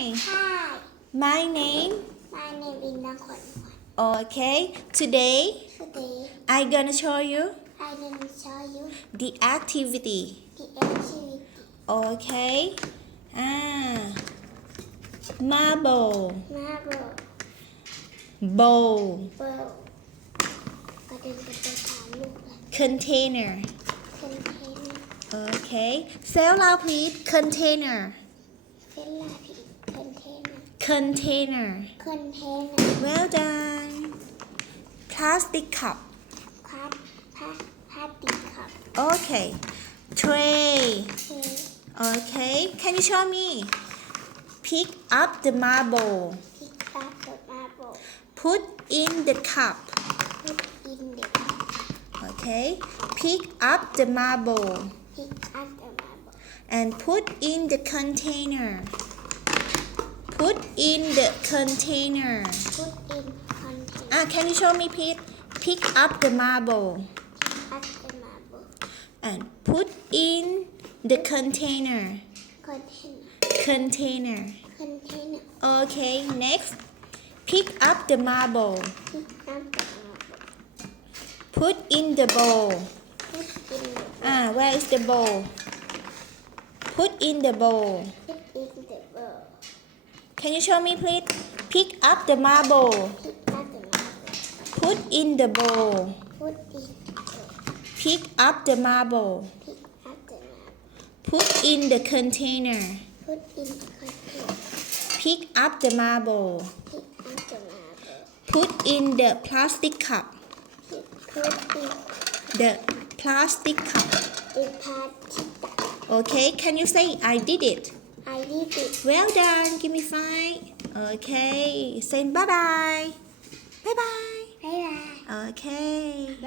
Hi. Hi. My name? My name is Nakon. Okay. Today? Today. I'm gonna show you? I'm gonna show you. The activity. The activity. Okay. Ah. Marble. Marble. Bowl. Bowl. Container. Container. Okay. Sell out please. Container. Sell out please container. Container. Well done. Plastic cup. Pla- pla- plastic cup. Okay. Tray. Okay. okay. Can you show me? Pick up the marble. Pick up the marble. Put in the cup. Put in the cup. Okay. Pick up the marble. Pick up the marble. And put in the container. Put in the container. Put in container. Ah, can you show me, Pete? Pick up the marble. Pick up the marble. And put in the container. Container. Container. Container. Okay, next. Pick up the marble. Pick up the marble. Put in the bowl. Put in the bowl. Ah, where is the bowl? Put in the bowl. Put in the bowl. Can you show me please? Pick up the marble. Put in the bowl. Pick up the marble. Put in the container. Pick up the marble. Put in the plastic cup. Put in the plastic cup. The plastic cup. Okay, can you say I did it? I leave it. Well done. Give me five. Okay. Say bye bye. Bye bye. Bye bye. Okay. Bye.